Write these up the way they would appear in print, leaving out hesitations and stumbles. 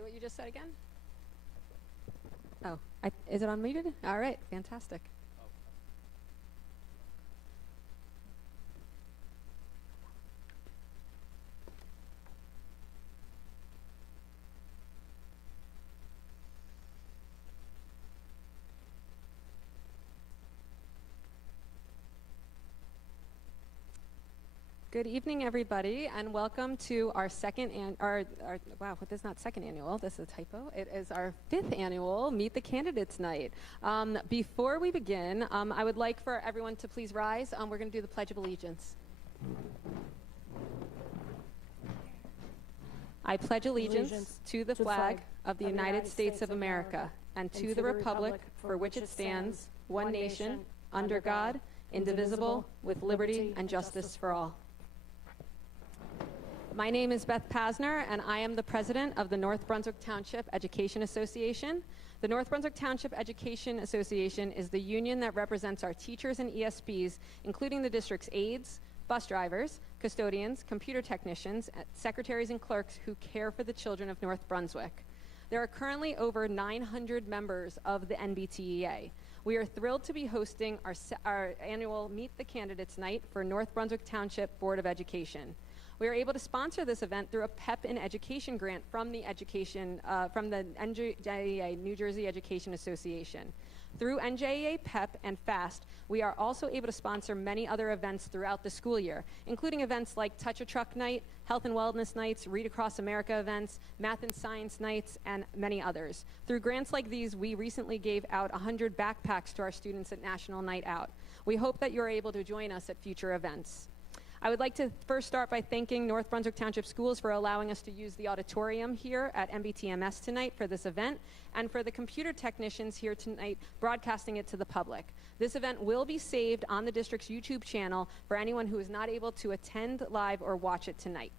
say what you just said again? Oh, is it unmuted? All right, fantastic. Good evening, everybody, and welcome to our wow, this is not second annual, this is a typo. It is our 5th annual Meet the Candidates Night. Before we begin, I would like for everyone to please rise. We're going to do the Pledge of Allegiance. I pledge allegiance to the flag of the United States of America and to the republic for which it stands, one nation, under God, indivisible, with liberty and justice for all. My name is Beth Pasner, and I am the president of the North Brunswick Township Education Association. The North Brunswick Township Education Association is the union that represents our teachers and ESPs, including the district's aides, bus drivers, custodians, computer technicians, secretaries, and clerks who care for the children of North Brunswick. There are currently over 900 members of the NBTEA. We are thrilled to be hosting our annual Meet the Candidates Night for North Brunswick Township Board of Education. We are able to sponsor this event through a PEP in Education grant from the NJEA, New Jersey Education Association. Through NJEA, PEP, and FAST, we are also able to sponsor many other events throughout the school year, including events like Touch a Truck Night, Health and Wellness Nights, Read Across America events, Math and Science Nights, and many others. Through grants like these, we recently gave out 100 backpacks to our students at National Night Out. We hope that you're able to join us at future events. I would like to first start by thanking North Brunswick Township Schools for allowing us to use the auditorium here at MBTMS tonight for this event, and for the computer technicians here tonight broadcasting it to the public. This event will be saved on the district's YouTube channel for anyone who is not able to attend live or watch it tonight.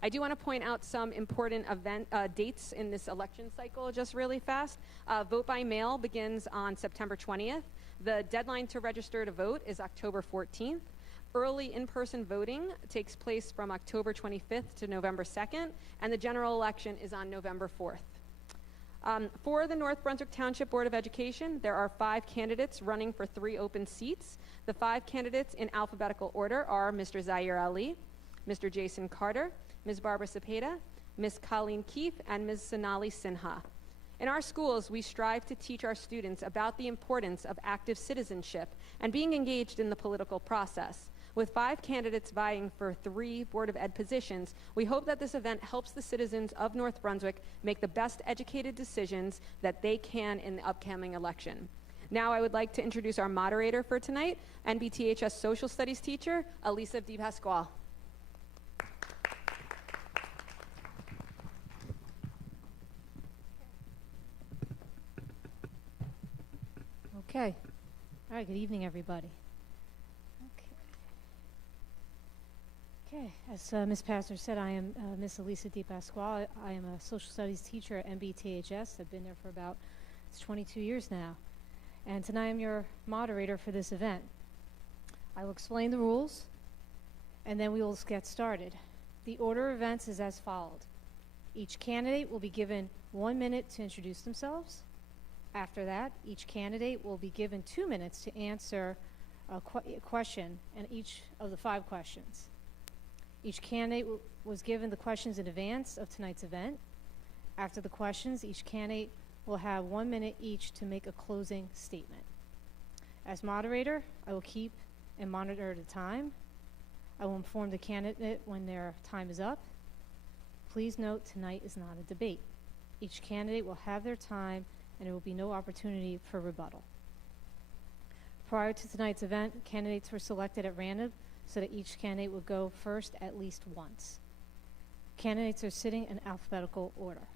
I do want to point out some important dates in this election cycle just really fast. Vote by mail begins on September 20th. The deadline to register to vote is October 14th. Early in-person voting takes place from October 25th to November 2nd, and the general election is on November 4th. For the North Brunswick Township Board of Education, there are 5 candidates running for 3 open seats. The 5 candidates in alphabetical order are Mr. Zaire Ali, Mr. Jason Carter, Ms. Barbara Cepeda, Ms. Colleen Keefe, and Ms. Sonali Sinha. In our schools, we strive to teach our students about the importance of active citizenship and being engaged in the political process. With 5 candidates vying for 3 Board of Ed positions, we hope that this event helps the citizens of North Brunswick make the best educated decisions that they can in the upcoming election. Now I would like to introduce our moderator for tonight, NBTHS Social Studies teacher, Elisa DiPasquale. Okay. All right, good evening, everybody. Okay, as Ms. Pastor said, I am Ms. Elisa DiPasquale. I am a social studies teacher at MBTHS. I've been there for about 22 years now. And tonight I'm your moderator for this event. I will explain the rules, and then we will get started. The order of events is as followed. Each candidate will be given 1 minute to introduce themselves. After that, each candidate will be given 2 minutes to answer a question in each of the 5 questions. Each candidate was given the questions in advance of tonight's event. After the questions, each candidate will have 1 minute each to make a closing statement. As moderator, I will keep and monitor the time. I will inform the candidate when their time is up. Please note, tonight is not a debate. Each candidate will have their time, and there will be no opportunity for rebuttal. Prior to tonight's event, candidates were selected at random so that each candidate will go first at least once. Candidates are sitting in alphabetical order.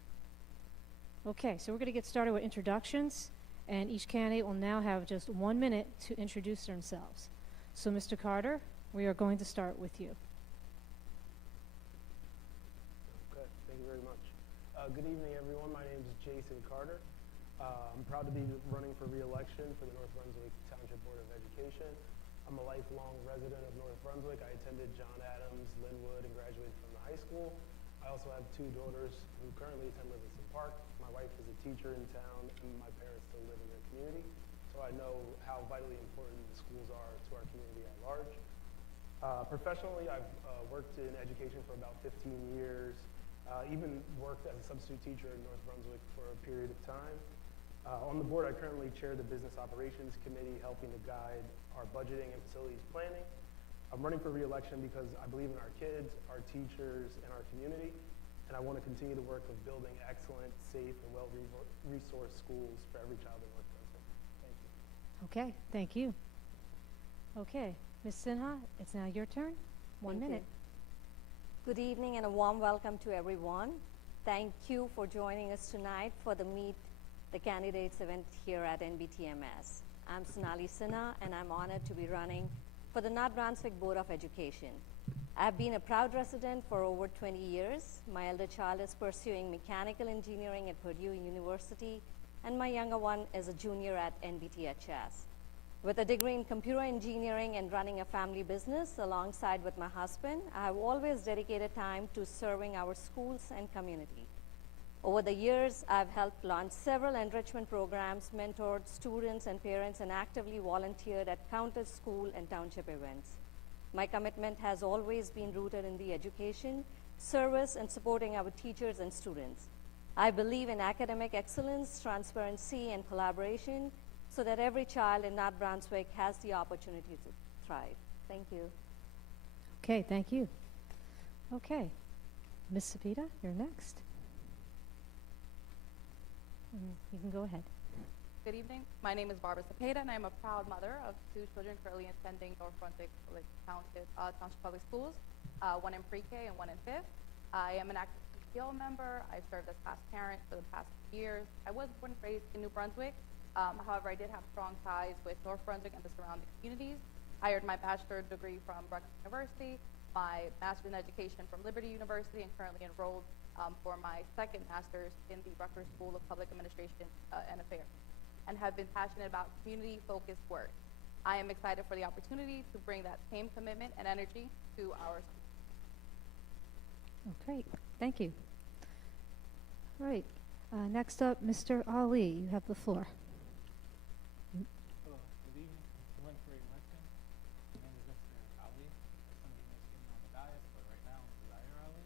Okay, so we're going to get started with introductions, and each candidate will now have just 1 minute to introduce themselves. So, Mr. Carter, we are going to start with you. Okay, thank you very much. Good evening, everyone. My name is Jason Carter. I'm proud to be running for re-election for the North Brunswick Township Board of Education. I'm a lifelong resident of North Brunswick. I attended John Adams, Linwood, and graduated from the high school. I also have two daughters who currently attend Livingston Park. My wife is a teacher in town, and my parents still live in their community. So I know how vitally important the schools are to our community at large. Professionally, I've worked in education for about 15 years, even worked as a substitute teacher in North Brunswick for a period of time. On the board, I currently chair the Business Operations Committee, helping to guide our budgeting and facilities planning. I'm running for re-election because I believe in our kids, our teachers, and our community, and I want to continue the work of building excellent, safe, and well-resourced schools for every child in North Brunswick. Thank you. Okay, thank you. Okay, Ms. Sinha, it's now your turn. 1 Thank minute. you. Good evening and a warm welcome to everyone. Thank you for joining us tonight for the Meet the Candidates event here at NBTMS. I'm Sonali Sinha, and I'm honored to be running for the North Brunswick Board of Education. I've been a proud resident for over 20 years. My elder child is pursuing mechanical engineering at Purdue University, and my younger one is a junior at NBTHS. With a degree in computer engineering and running a family business alongside with my husband, I have always dedicated time to serving our schools and community. Over the years, I've helped launch several enrichment programs, mentored students and parents, and actively volunteered at countless school and township events. My commitment has always been rooted in the education, service, and supporting our teachers and students. I believe in academic excellence, transparency, and collaboration so that every child in North Brunswick has the opportunity to thrive. Thank you. Okay, thank you. Okay, Ms. Sapita, you're next. You can go ahead. Good evening. My name is Barbara Cepeda, and I'm a proud mother of two children currently attending North Brunswick Township Public Schools, one in pre-K and one in fifth. I am an active PTO member. I've served as past parent for the past years. I was born and raised in New Brunswick. However, I did have strong ties with North Brunswick and the surrounding communities. I earned my bachelor's degree from Rutgers University, my master's in education from Liberty University, and currently enrolled for my second master's in the Rutgers School of Public Administration and Affairs, and have been passionate about community-focused work. I am excited for the opportunity to bring that same commitment and energy to our schools. Oh, great, thank you. All right, next up, Mr. Ali, you have the floor. Hello, good evening. To run for election, my name is Mr. Ali. Some of you may see me on the dais, but right now I'm Zaire Ali.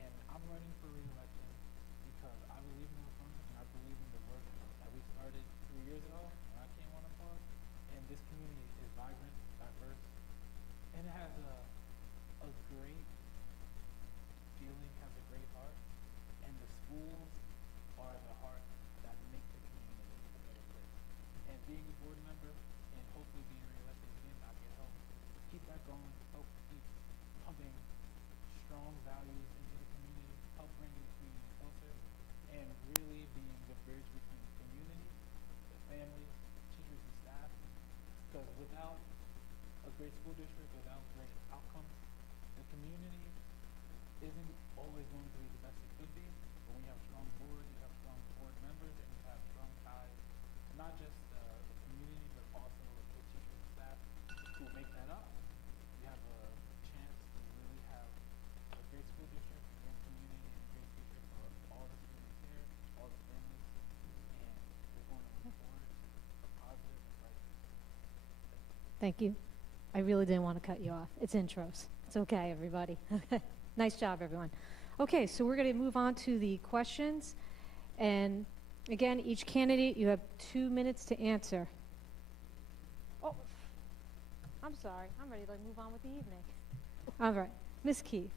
And I'm running for re-election because I believe in North Brunswick and I believe in the work that we started 3 years ago when I came on the board. And this community is vibrant, diverse, and it has a great feeling, has a great heart. And the schools are the heart that make the community a better place. And being a board member and hopefully being re-elected again, I can help keep that going, help keep pumping strong values into the community, help bring the community closer, and really being the bridge between the community, the families, teachers, and staff. Because without a great school district, without great outcomes, the community isn't always going to be the best it could be. But when you have strong boards, you have strong board members, and you have strong ties, not just the community, but also the teachers and staff who make that up. You have a chance to really have a great school district, a great community, and a great future for all the students here, all the families, and we're going to move forward a positive and bright future. Thank you. I really didn't want to cut you off. It's intros. It's okay, everybody. Nice job, everyone. Okay, so we're going to move on to the questions. And again, each candidate, you have 2 minutes to answer. Oh, I'm sorry. I'm ready to move on with the evening. All right, Ms. Keefe.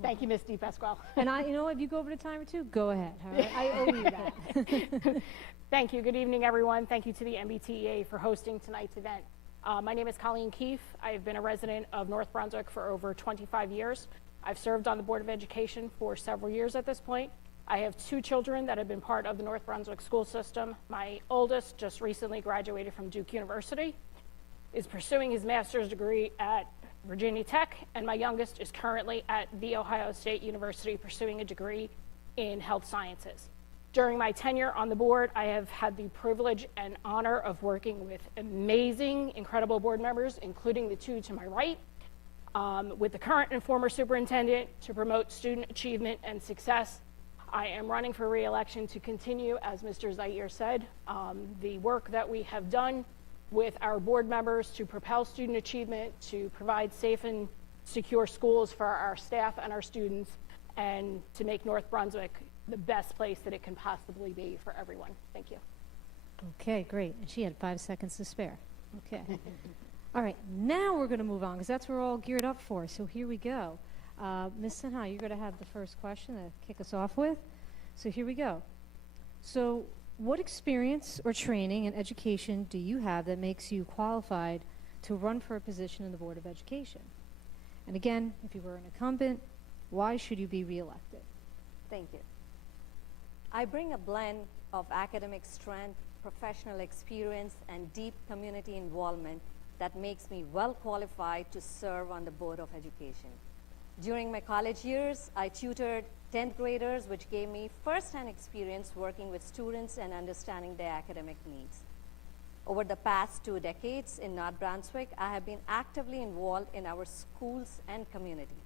Thank you, Ms. DePasquale. And you know, if you go over the timer too, go ahead. All right? I owe you that. Thank you. Good evening, everyone. Thank you to the MBTEA for hosting tonight's event. My name is Colleen Keefe. I have been a resident of North Brunswick for over 25 years. I've served on the Board of Education for several years at this point. I have 2 children that have been part of the North Brunswick school system. My oldest just recently graduated from Duke University, is pursuing his master's degree at Virginia Tech, and my youngest is currently at The Ohio State University pursuing a degree in health sciences. During my tenure on the board, I have had the privilege and honor of working with amazing, incredible board members, including the 2 to my right. with the current and former superintendent to promote student achievement and success. I am running for re-election to continue, as Mr. Zaire said, the work that we have done with our board members to propel student achievement, to provide safe and secure schools for our staff and our students, and to make North Brunswick the best place that it can possibly be for everyone. Thank you. Okay, great. And she had 5 seconds to spare. Okay. All right, now we're going to move on because that's what we're all geared up for. So here we go. Ms. Sinha, you're going to have the first question to kick us off with. So here we go. So what experience or training and education do you have that makes you qualified to run for a position in the Board of Education? And again, if you were an incumbent, why should you be reelected? Thank you. I bring a blend of academic strength, professional experience, and deep community involvement that makes me well qualified to serve on the Board of Education. During my college years, I tutored 10th graders, which gave me first-hand experience working with students and understanding their academic needs. Over the past 2 decades in North Brunswick, I have been actively involved in our schools and community.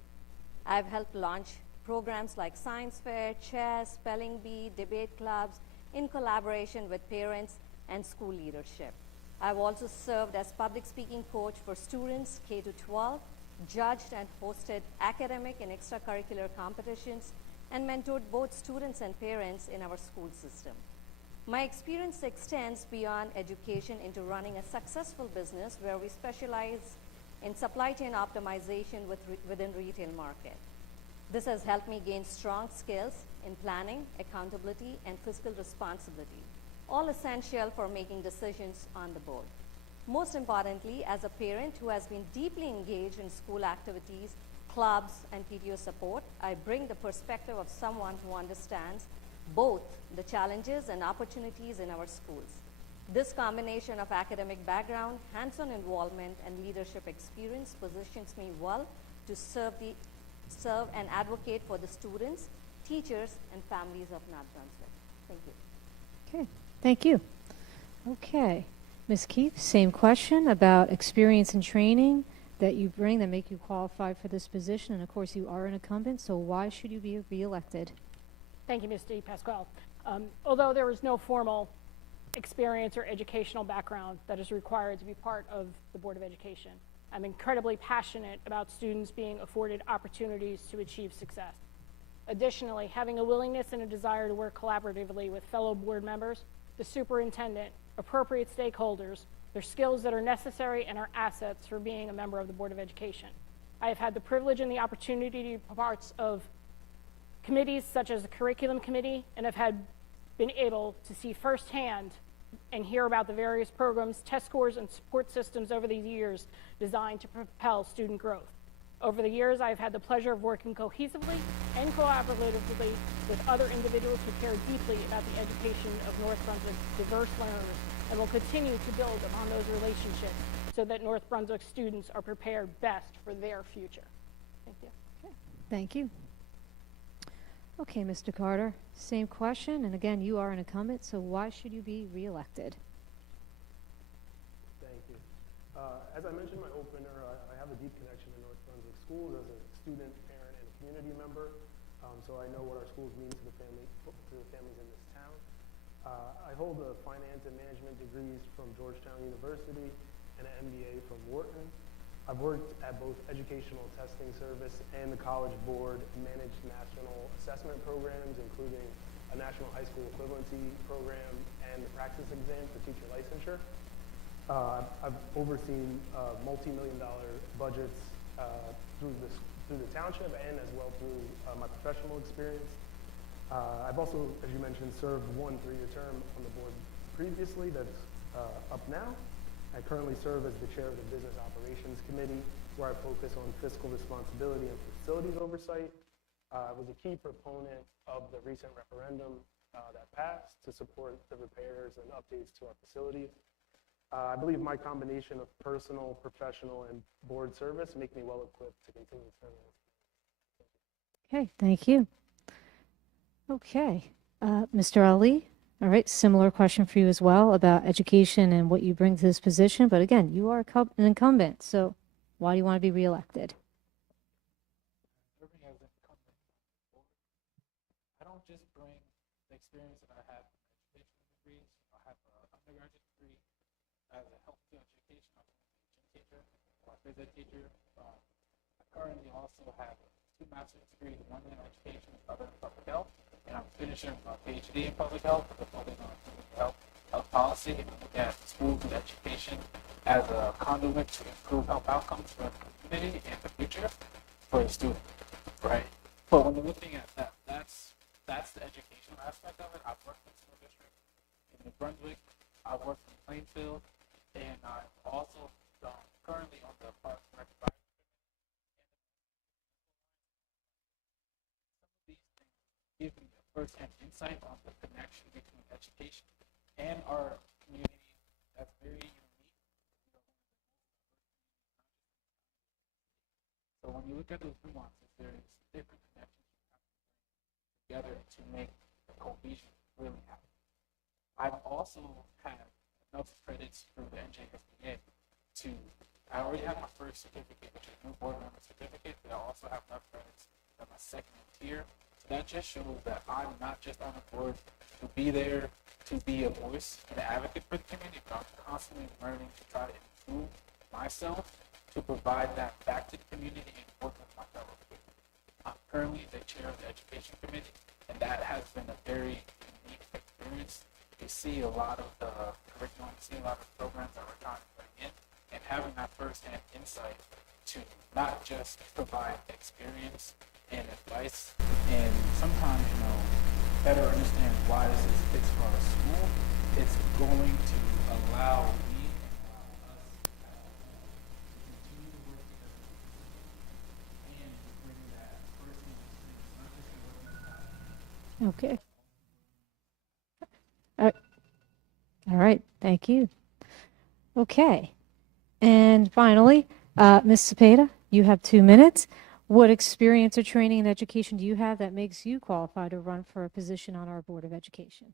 I've helped launch programs like science fair, chess, spelling bee, debate clubs, in collaboration with parents and school leadership. I've also served as public speaking coach for students K to 12, judged and hosted academic and extracurricular competitions, and mentored both students and parents in our school system. My experience extends beyond education into running a successful business where we specialize in supply chain optimization within retail market. This has helped me gain strong skills in planning, accountability, and fiscal responsibility, all essential for making decisions on the board. Most importantly, as a parent who has been deeply engaged in school activities, clubs, and PTO support, I bring the perspective of someone who understands both the challenges and opportunities in our schools. This combination of academic background, hands-on involvement, and leadership experience positions me well to serve and advocate for the students, teachers, and families of North Brunswick. Thank you. Okay, thank you. Okay, Ms. Keith, same question about experience and training that you bring that make you qualified for this position. And of course, you are an incumbent, so why should you be reelected? Thank you, Ms. DePasquale. Although there is no formal experience or educational background that is required to be part of the Board of Education, I'm incredibly passionate about students being afforded opportunities to achieve success. Additionally, having a willingness and a desire to work collaboratively with fellow board members, the superintendent, appropriate stakeholders, their skills that are necessary and are assets for being a member of the Board of Education. I have had the privilege and the opportunity to be parts of committees such as the Curriculum Committee, and have been able to see firsthand and hear about the various programs, test scores, and support systems over the years designed to propel student growth. Over the years, I've had the pleasure of working cohesively and collaboratively with other individuals who care deeply about the education of North Brunswick's diverse learners, and will continue to build upon those relationships so that North Brunswick students are prepared best for their future. Thank you. Okay. Thank you. Okay, Mr. Carter, same question, and again, you are an incumbent, so why should you be reelected? Thank you. As I mentioned in my opener, I have a deep connection to North Brunswick schools as a student, parent, and a community member, so I know what our schools mean to the families in this town. I hold a finance and management degrees from Georgetown University and an MBA from Wharton. I've worked at both Educational Testing Service and the College Board and managed national assessment programs, including a National High School Equivalency Program and the Praxis Exam for teacher licensure. I've overseen multi-million-dollar budgets through the township and as well through my professional experience. I've also, as you mentioned, served one 3-year term on the board previously that's up now. I currently serve as the chair of the Business Operations Committee, where I focus on fiscal responsibility and facilities oversight. I was a key proponent of the recent referendum that passed to support the repairs and updates to our facilities. I believe my combination of personal, professional, and board service make me well equipped to continue serving. Okay, thank you. Okay, Mr. Ali. All right, similar question for you as well about education and what you bring to this position. But again, you are an incumbent, so why do you want to be reelected? phys ed teacher. I currently also have 2 master's degrees, one in education, the other in public health, and I'm finishing my PhD in public health with a focus on public health policy, and I look at schools and education as a conduit to improve health outcomes for the community and the future for the student, right? But when you're looking at that, that's the educational aspect of it. I've worked in school districts in New Brunswick, I've worked in Plainfield, and I'm also currently on the Parks and Rec Advisory. Some of these things give me a first-hand insight on the connection between education and our community that's very unique. So when you look at those nuances, there's different connections you have to bring together to make the cohesion really happen. I've also had enough credits through the NJSBA I already have my first certificate, which is new board member certificate, but I also have enough credits at my second tier. So that just shows that I'm not just on the board to be there, to be a voice and an advocate for the community, but I'm constantly learning to try to improve myself to provide that back to the community and work with my fellow people. I'm currently the chair of the education committee, and that has been a very unique experience. You see a lot of the curriculum, you see a lot of programs that we're trying to bring in, and having that first-hand insight to not just provide experience and advice, and sometimes, better understand why this is fits for our school. It's going to allow me and allow us as a whole to continue to work together and bring that first-hand experience, not just in working class. Okay. All right. Thank you. Okay. And finally, Ms. Cepeda, you have 2 minutes. What experience or training in education do you have that makes you qualified to run for a position on our Board of Education?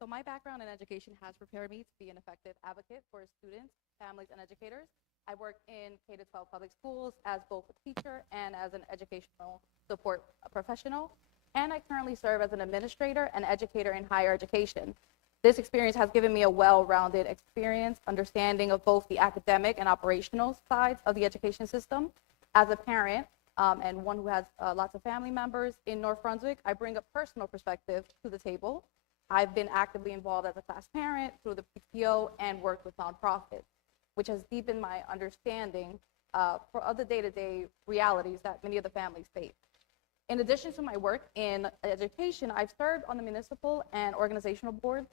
So my background in education has prepared me to be an effective advocate for students, families, and educators. I work in K-12 public schools as both a teacher and as an educational support professional. And I currently serve as an administrator and educator in higher education. This experience has given me a well-rounded experience, understanding of both the academic and operational sides of the education system. As a parent and one who has lots of family members in North Brunswick, I bring a personal perspective to the table. I've been actively involved as a class parent through the PTO and worked with nonprofits, which has deepened my understanding of the day-to-day realities that many of the families face. In addition to my work in education, I've served on the municipal and organizational boards,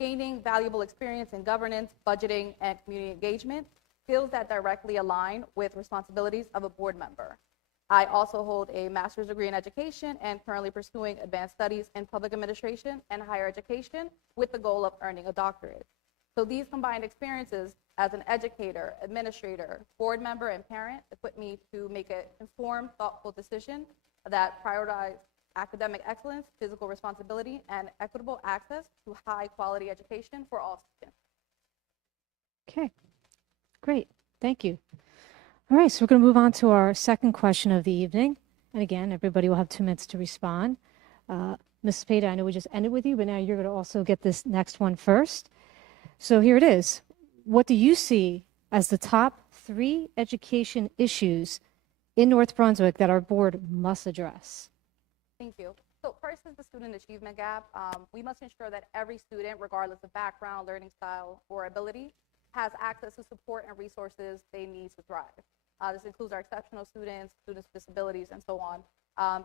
gaining valuable experience in governance, budgeting, and community engagement, skills that directly align with responsibilities of a board member. I also hold a master's degree in education and currently pursuing advanced studies in public administration and higher education with the goal of earning a doctorate. So these combined experiences as an educator, administrator, board member, and parent equip me to make an informed, thoughtful decision that prioritize academic excellence, physical responsibility, and equitable access to high quality education for all students. Okay, great. Thank you. All right, so we're going to move on to our second question of the evening. And again, everybody will have 2 minutes to respond. Ms. Cepeda, I know we just ended with you, but now you're going to also get this next one first. So here it is. What do you see as the top 3 education issues in North Brunswick that our board must address? Thank you. So first is the student achievement gap. We must ensure that every student, regardless of background, learning style, or ability, has access to support and resources they need to thrive. This includes our exceptional students, students with disabilities, and so on.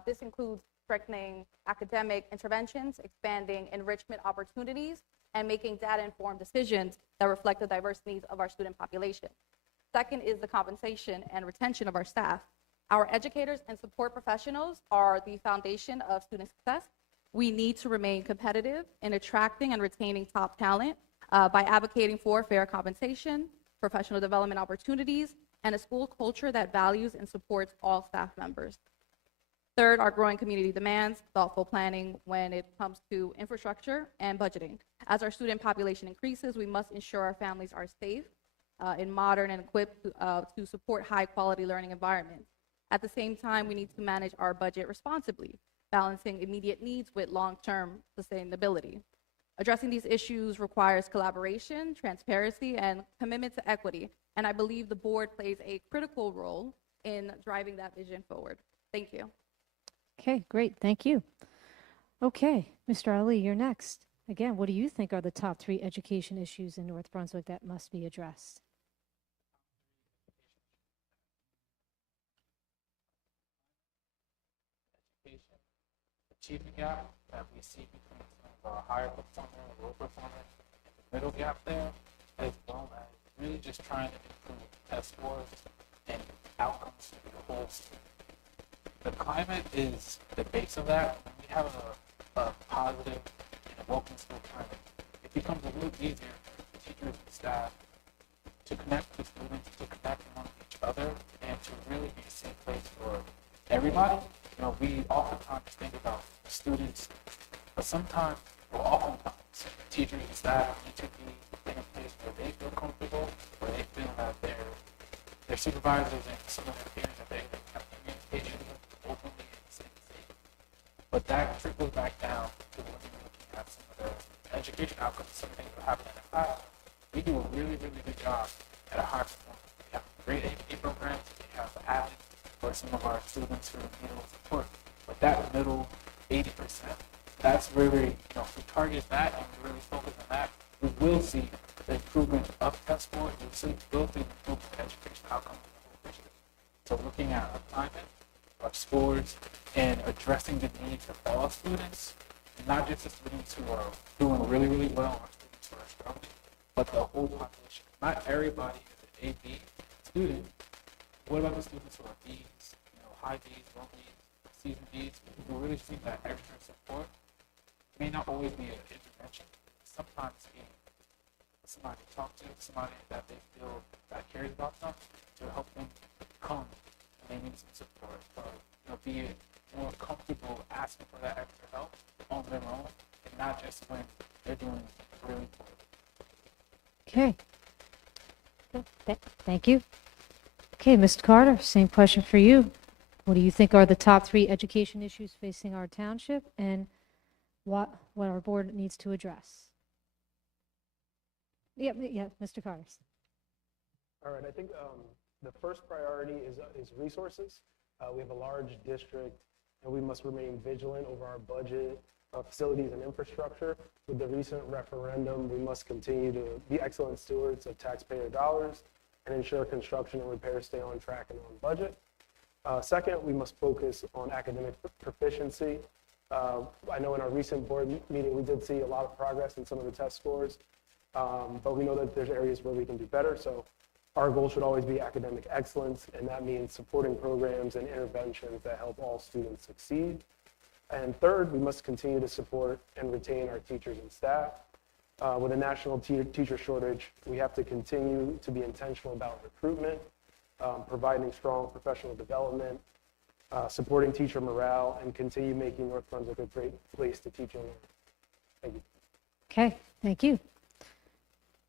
This includes strengthening academic interventions, expanding enrichment opportunities, and making data-informed decisions that reflect the diverse needs of our student population. Second is the compensation and retention of our staff. Our educators and support professionals are the foundation of student success. We need to remain competitive in attracting and retaining top talent by advocating for fair compensation, professional development opportunities, and a school culture that values and supports all staff members. Third, our growing community demands thoughtful planning when it comes to infrastructure and budgeting. As our student population increases, we must ensure our families are safe and modern and equipped to support high-quality learning environments. At the same time, we need to manage our budget responsibly, balancing immediate needs with long-term sustainability. Addressing these issues requires collaboration, transparency, and commitment to equity, And I believe the board plays a critical role in driving that vision forward. Thank you. Okay, great. Thank you. Okay, Mr. Ali, you're next. Again, what do you think are the top 3 education issues in North Brunswick that must be addressed? Education achievement gap that we see between some of our higher performers and low performers, and the middle gap there, as well as really just trying to improve test scores and outcomes for the whole student. The climate is the base of that. When we have a positive and a welcome school climate, it becomes a little easier for teachers and staff to connect with students, to connect among each other, and to really be a safe place for everybody. You know, we oftentimes think about students, but sometimes, well, oftentimes, teachers and staff need to be in a place where they feel comfortable, where they feel that their supervisors and some of their peers that they have communication with openly and safe. But that trickles back down to when you're looking at some of the education outcomes, some things that happen in the class. We do a really, really good job at a high performance. We have great AP programs, we have habits for some of our students who need a little support. But that middle 80%, that's really, if we target that and we really focus on that, we will see the improvement of test scores, we'll see the improvement of education outcomes in the whole district. So looking at our climate, our scores, and addressing the needs of all students, not just the students who are doing really, really well, or students who are struggling, but the whole population. Not everybody is an A, B student. What about the students who are Bs, high Bs, low Bs, Cs and Ds? We really see that extra support. It may not always be an intervention. Sometimes be somebody to talk to, somebody that they feel that cares about them to help them come when they need some support. Or be more comfortable asking for that extra help on their own, and not just when they're doing really poorly. Okay. Thank you. Okay, Mr. Carter, same question for you. What do you think are the top 3 education issues facing our township, and what our board needs to address? Yeah, Mr. Carter. All right, I think the first priority is resources. We have a large district, and we must remain vigilant over our budget, facilities, and infrastructure. With the recent referendum, we must continue to be excellent stewards of taxpayer dollars and ensure construction and repairs stay on track and on budget. Second, we must focus on academic proficiency. I know in our recent board meeting, we did see a lot of progress in some of the test scores, but we know that there's areas where we can do better. So our goal should always be academic excellence, and that means supporting programs and interventions that help all students succeed. And third, we must continue to support and retain our teachers and staff. With a national teacher shortage, we have to continue to be intentional about recruitment, providing strong professional development, supporting teacher morale, and continue making North Brunswick a great place to teach and learn. Thank you. Okay, thank you.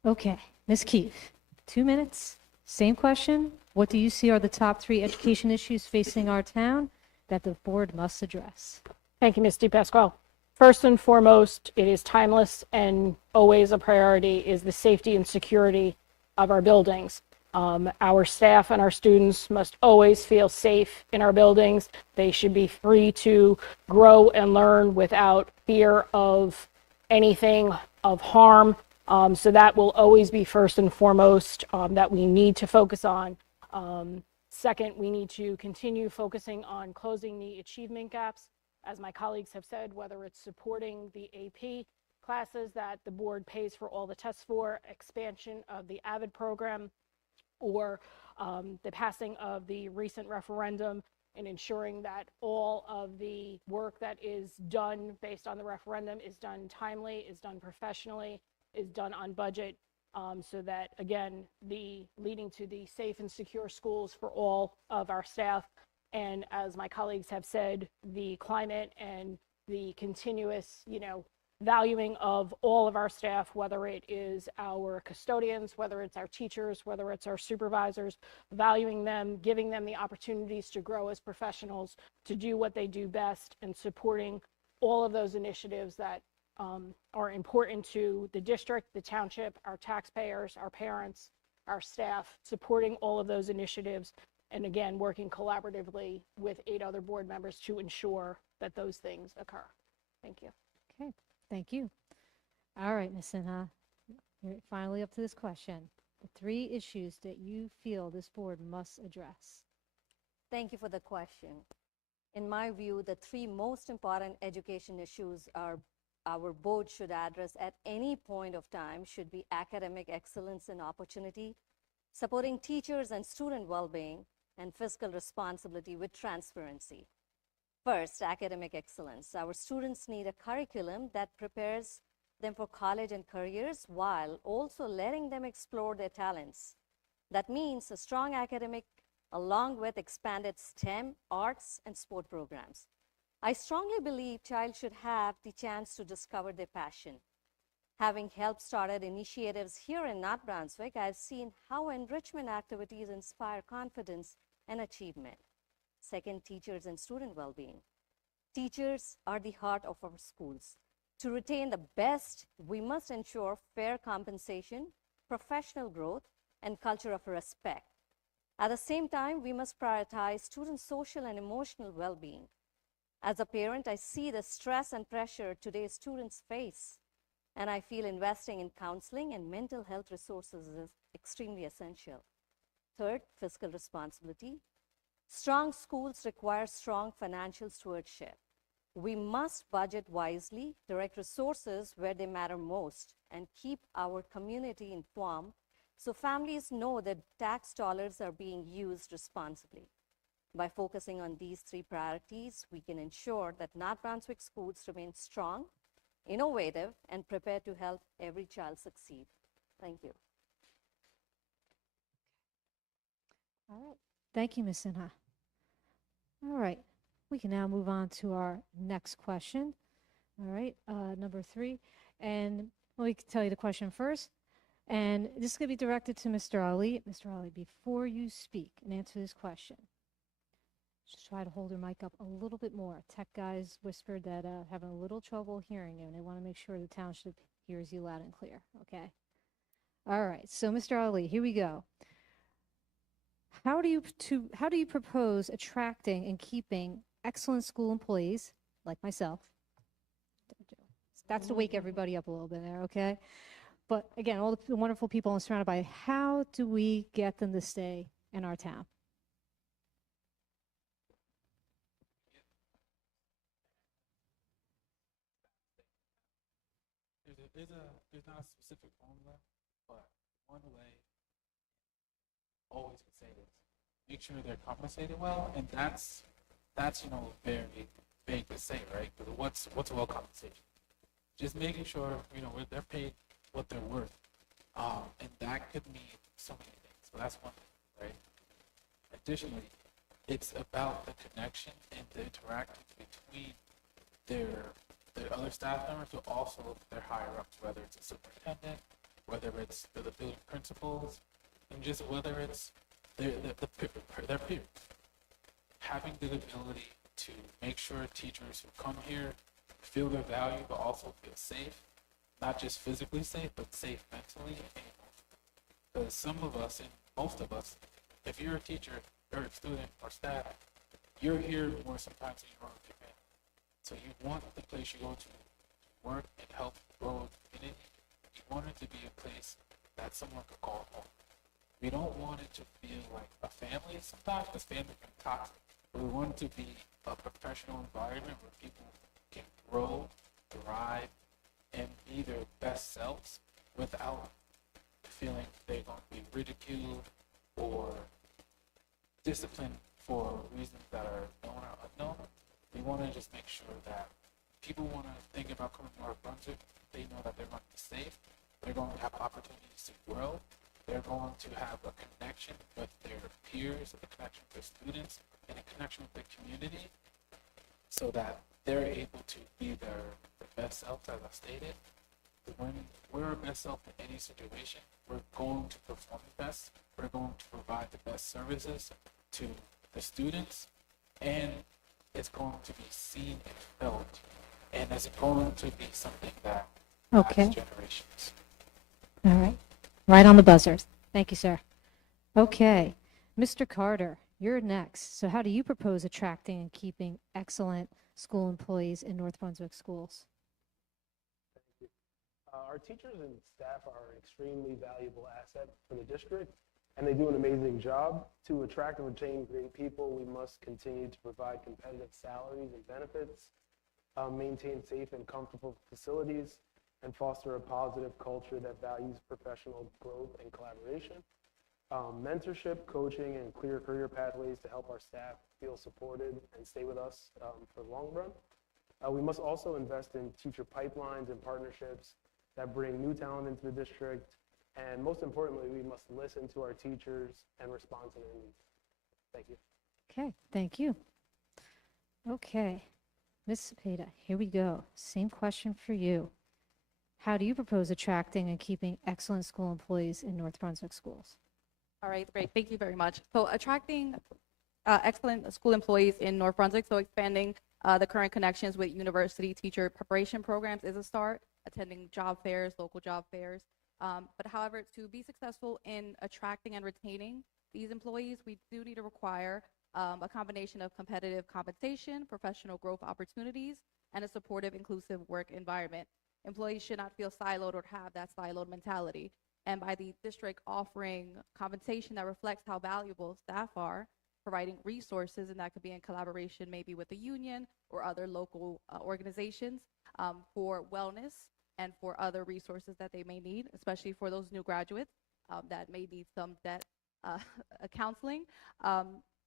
Okay, Ms. Keefe, 2 minutes. Same question. What do you see are the top 3 education issues facing our town that the board must address? Thank you, Ms. DePasquale. First and foremost, it is timeless and always a priority is the safety and security of our buildings. Our staff and our students must always feel safe in our buildings. They should be free to grow and learn without fear of anything of harm. So that will always be first and foremost that we need to focus on. Second, we need to continue focusing on closing the achievement gaps. As my colleagues have said, whether it's supporting the AP classes that the board pays for all the tests for, expansion of the AVID program, or the passing of the recent referendum and ensuring that all of the work that is done based on the referendum is done timely, is done professionally, is done on budget, so that, again, leading to the safe and secure schools for all of our staff. And as my colleagues have said, the climate and the continuous, valuing of all of our staff, whether it is our custodians, whether it's our teachers, whether it's our supervisors, valuing them, giving them the opportunities to grow as professionals, to do what they do best, and supporting all of those initiatives that are important to the district, the township, our taxpayers, our parents, our staff, supporting all of those initiatives, and again, working collaboratively with 8 other board members to ensure that those things occur. Thank you. Okay, thank you. All right, Ms. Sinha, you're finally up to this question. The 3 issues that you feel this board must address. Thank you for the question. In my view, the 3 most important education issues our board should address at any point of time should be academic excellence and opportunity, supporting teachers and student well-being, and fiscal responsibility with transparency. First, academic excellence. Our students need a curriculum that prepares them for college and careers while also letting them explore their talents. That means a strong academic along with expanded STEM, arts, and sport programs. I strongly believe child should have the chance to discover their passion. Having helped started initiatives here in North Brunswick, I've seen how enrichment activities inspire confidence and achievement. Second, teachers and student well-being. Teachers are the heart of our schools. To retain the best, we must ensure fair compensation, professional growth, and culture of respect. At the same time, we must prioritize students' social and emotional well-being. As a parent, I see the stress and pressure today's students face, and I feel investing in counseling and mental health resources is extremely essential. Third, fiscal responsibility. Strong schools require strong financial stewardship. We must budget wisely, direct resources where they matter most, and keep our community informed so families know that tax dollars are being used responsibly. By focusing on these 3 priorities, we can ensure that North Brunswick schools remain strong, innovative, and prepared to help every child succeed. Thank you. All right. Thank you, Ms. Sinha. All right. We can now move on to our next question. All right, number 3. And we can tell you the question first. And this is going to be directed to Mr. Ali. Mr. Ali, before you speak and answer this question, just try to hold your mic up a little bit more. Tech guys whispered that having a little trouble hearing you, and they want to make sure the township hears you loud and clear, okay? All right, so Mr. Ali, here we go. How do you propose attracting and keeping excellent school employees like myself? That's to wake everybody up a little bit there, okay? But again, all the wonderful people I'm surrounded by, how do we get them to stay in our town? There's not a specific formula, but one way always would say this: make sure they're compensated well, and that's very vague to say, right? But what's well compensation? Just making sure they're paid what they're worth, and that could mean so many things. So that's one thing, right? Additionally, it's about the connection and the interaction between their other staff members, but also their higher ups, whether it's a superintendent, whether it's the building principals, and just whether it's their peers. Having the ability to make sure teachers who come here feel their value, but also feel safe, not just physically safe, but safe mentally and emotionally. Because some of us, and most of us, if you're a teacher or a student or staff, you're here more sometimes than you are with your family. So you want the place you go to work and help grow a community. You want it to be a place that someone could call home. We don't want it to feel like a family sometimes, because family can be toxic. But we want it to be a professional environment where people can grow, thrive, and be their best selves without feeling they're going to be ridiculed or disciplined for reasons that are known or unknown. We want to just make sure that people want to think about coming to North Brunswick. They know that they're going to be safe. They're going to have opportunities to grow. They're going to have a connection with their peers, a connection with their students, and a connection with the community, so that they're able to be their best self, as I stated. When we're our best self in any situation, we're going to perform the best. We're going to provide the best services to the students, and it's going to be seen and felt, and it's going to be something that lasts generations. All right. Right on the buzzer. Thank you, sir. Okay, Mr. Carter, you're next. So how do you propose attracting and keeping excellent school employees in North Brunswick schools? Our teachers and staff are an extremely valuable asset for the district, and they do an amazing job. To attract and retain great people, we must continue to provide competitive salaries and benefits, maintain safe and comfortable facilities, and foster a positive culture that values professional growth and collaboration. Mentorship, coaching, and clear career pathways to help our staff feel supported and stay with us for the long run. We must also invest in teacher pipelines and partnerships that bring new talent into the district. And most importantly, we must listen to our teachers and respond to their needs. Thank you. Okay, thank you. Okay, Ms. Cepeda, here we go. Same question for you. How do you propose attracting and keeping excellent school employees in North Brunswick schools? All right, great. Thank you very much. So attracting excellent school employees in North Brunswick, so expanding the current connections with university teacher preparation programs is a start, attending job fairs, local job fairs. But however, to be successful in attracting and retaining these employees, we do need to require a combination of competitive compensation, professional growth opportunities, and a supportive, inclusive work environment. Employees should not feel siloed or have that siloed mentality. And by the district offering compensation that reflects how valuable staff are, providing resources, and that could be in collaboration maybe with the union or other local organizations for wellness and for other resources that they may need, especially for those new graduates that may need some debt counseling.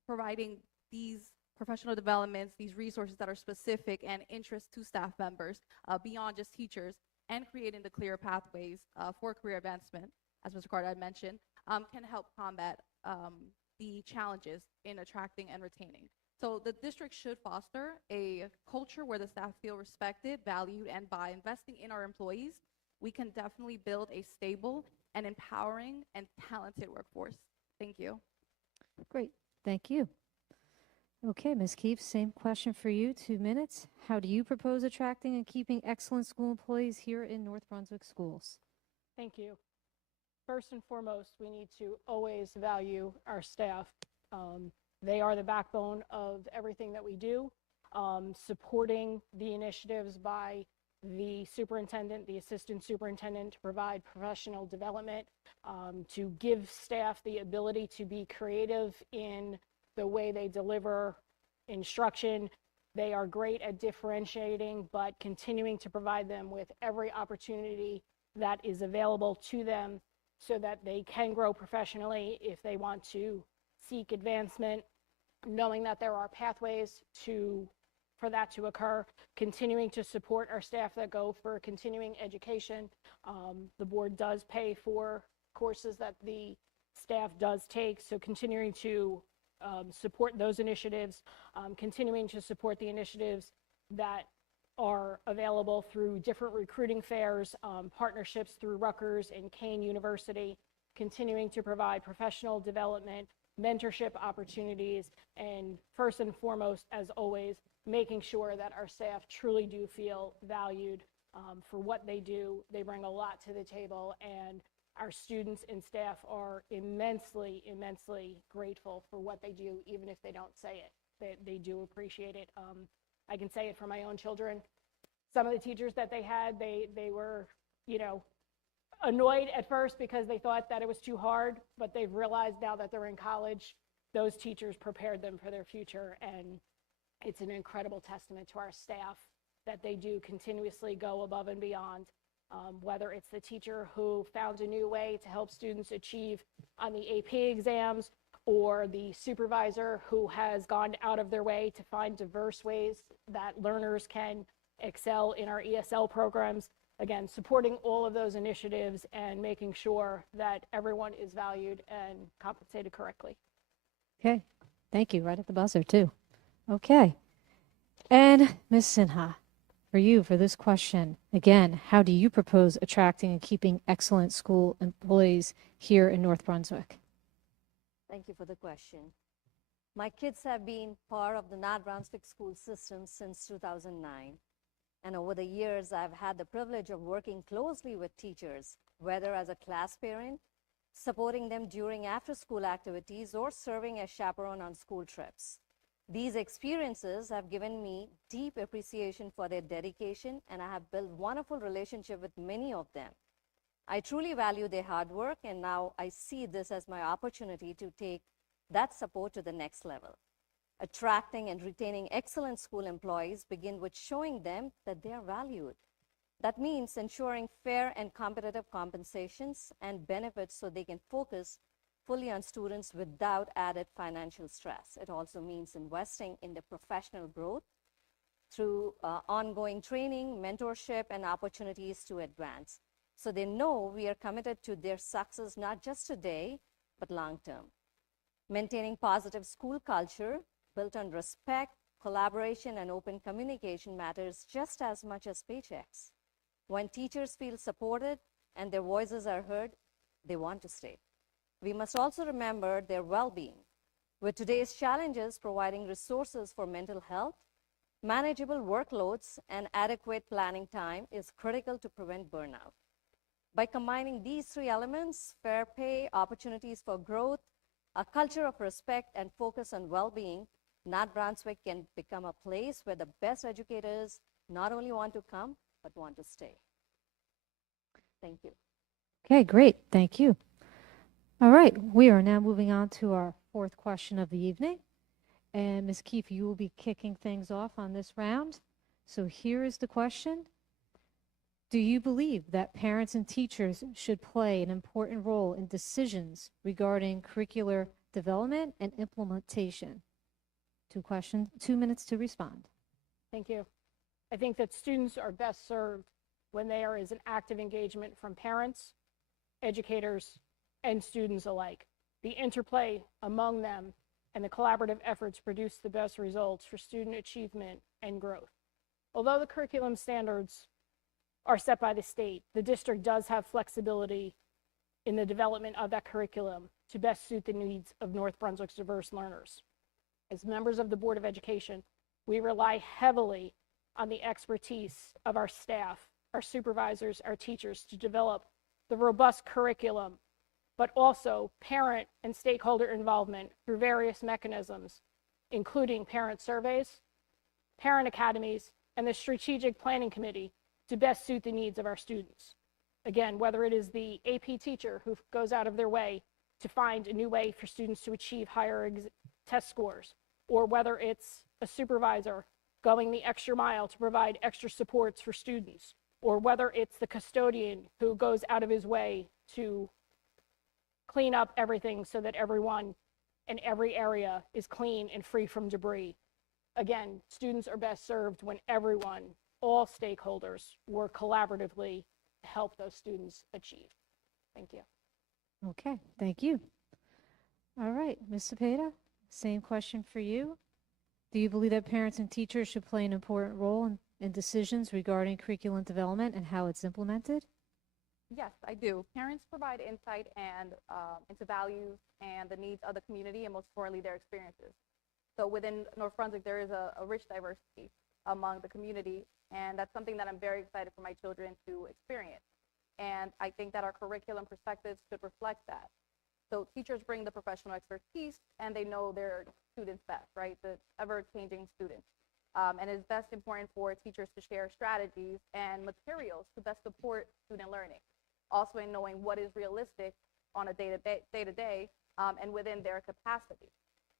Providing these professional developments, these resources that are specific and interest to staff members beyond just teachers, and creating the clear pathways for career advancement, as Mr. Carter had mentioned, can help combat the challenges in attracting and retaining. So the district should foster a culture where the staff feel respected, valued, and by investing in our employees, we can definitely build a stable and empowering and talented workforce. Thank you. Great, thank you. Okay, Ms. Keefe, same question for you, 2 minutes. How do you propose attracting and keeping excellent school employees here in North Brunswick schools? Thank you. First and foremost, we need to always value our staff. They are the backbone of everything that we do. Supporting the initiatives by the superintendent, the assistant superintendent to provide professional development, to give staff the ability to be creative in the way they deliver instruction. They are great at differentiating, but continuing to provide them with every opportunity that is available to them so that they can grow professionally if they want to seek advancement, knowing that there are pathways for that to occur, continuing to support our staff that go for continuing education. The board does pay for courses that the staff does take, so continuing to support those initiatives, continuing to support the initiatives that are available through different recruiting fairs, partnerships through Rutgers and Kane University, continuing to provide professional development, mentorship opportunities, and first and foremost, as always, making sure that our staff truly do feel valued for what they do. They bring a lot to the table, and our students and staff are immensely, immensely grateful for what they do, even if they don't say it. They do appreciate it. I can say it for my own children. Some of the teachers that they had, they were, annoyed at first because they thought that it was too hard, but they've realized now that they're in college, those teachers prepared them for their future, and it's an incredible testament to our staff that they do continuously go above and beyond. Whether it's the teacher who found a new way to help students achieve on the AP exams, or the supervisor who has gone out of their way to find diverse ways that learners can excel in our ESL programs. Again, supporting all of those initiatives and making sure that everyone is valued and compensated correctly. Okay, thank you. Right at the buzzer, too. Okay. And Ms. Sinha, for you, for this question, again, how do you propose attracting and keeping excellent school employees here in North Brunswick? Thank you for the question. My kids have been part of the North Brunswick school system since 2009. And over the years, I've had the privilege of working closely with teachers, whether as a class parent, supporting them during after-school activities, or serving as chaperone on school trips. These experiences have given me deep appreciation for their dedication, and I have built wonderful relationship with many of them. I truly value their hard work, and now I see this as my opportunity to take that support to the next level. Attracting and retaining excellent school employees begin with showing them that they are valued. That means ensuring fair and competitive compensations and benefits so they can focus fully on students without added financial stress. It also means investing in their professional growth through ongoing training, mentorship, and opportunities to advance. So they know we are committed to their success not just today, but long term. Maintaining positive school culture built on respect, collaboration, and open communication matters just as much as paychecks. When teachers feel supported and their voices are heard, they want to stay. We must also remember their well-being. With today's challenges, providing resources for mental health, manageable workloads, and adequate planning time is critical to prevent burnout. By combining these three elements, fair pay, opportunities for growth, a culture of respect, and focus on well-being, North Brunswick can become a place where the best educators not only want to come, but want to stay. Thank you. Okay, great. Thank you. All right, we are now moving on to our fourth question of the evening. And Ms. Keefe, you will be kicking things off on this round. So here is the question. Do you believe that parents and teachers should play an important role in decisions regarding curricular development and implementation? 2 questions, 2 minutes to respond. Thank you. I think that students are best served when there is an active engagement from parents, educators, and students alike. The interplay among them and the collaborative efforts produce the best results for student achievement and growth. Although the curriculum standards are set by the state, the district does have flexibility in the development of that curriculum to best suit the needs of North Brunswick's diverse learners. As members of the Board of Education, we rely heavily on the expertise of our staff, our supervisors, our teachers to develop the robust curriculum, but also parent and stakeholder involvement through various mechanisms, including parent surveys, parent academies, and the strategic planning committee to best suit the needs of our students. Again, whether it is the AP teacher who goes out of their way to find a new way for students to achieve higher test scores, or whether it's a supervisor going the extra mile to provide extra supports for students, or whether it's the custodian who goes out of his way to clean up everything so that everyone in every area is clean and free from debris. Again, students are best served when everyone, all stakeholders, work collaboratively to help those students achieve. Thank you. Okay, thank you. All right, Ms. Cepeda, same question for you. Do you believe that parents and teachers should play an important role in decisions regarding curriculum development and how it's implemented? Yes, I do. Parents provide insight and into values and the needs of the community, and most importantly, their experiences. So within North Brunswick, there is a rich diversity among the community, and that's something that I'm very excited for my children to experience. And I think that our curriculum perspectives should reflect that. So teachers bring the professional expertise, and they know their students best, right? The ever-changing students. And it's best important for teachers to share strategies and materials to best support student learning. Also in knowing what is realistic on a day-to-day and within their capacity.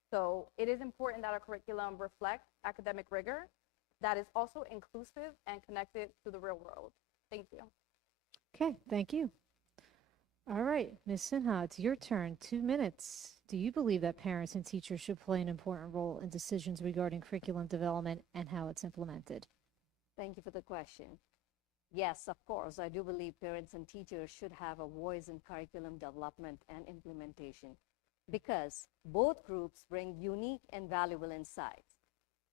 So it is important that our curriculum reflects academic rigor that is also inclusive and connected to the real world. Thank you. Okay, thank you. All right, Ms. Sinha, it's your turn. 2 minutes. Do you believe that parents and teachers should play an important role in decisions regarding curriculum development and how it's implemented? Thank you for the question. Yes, of course, I do believe parents and teachers should have a voice in curriculum development and implementation because both groups bring unique and valuable insights.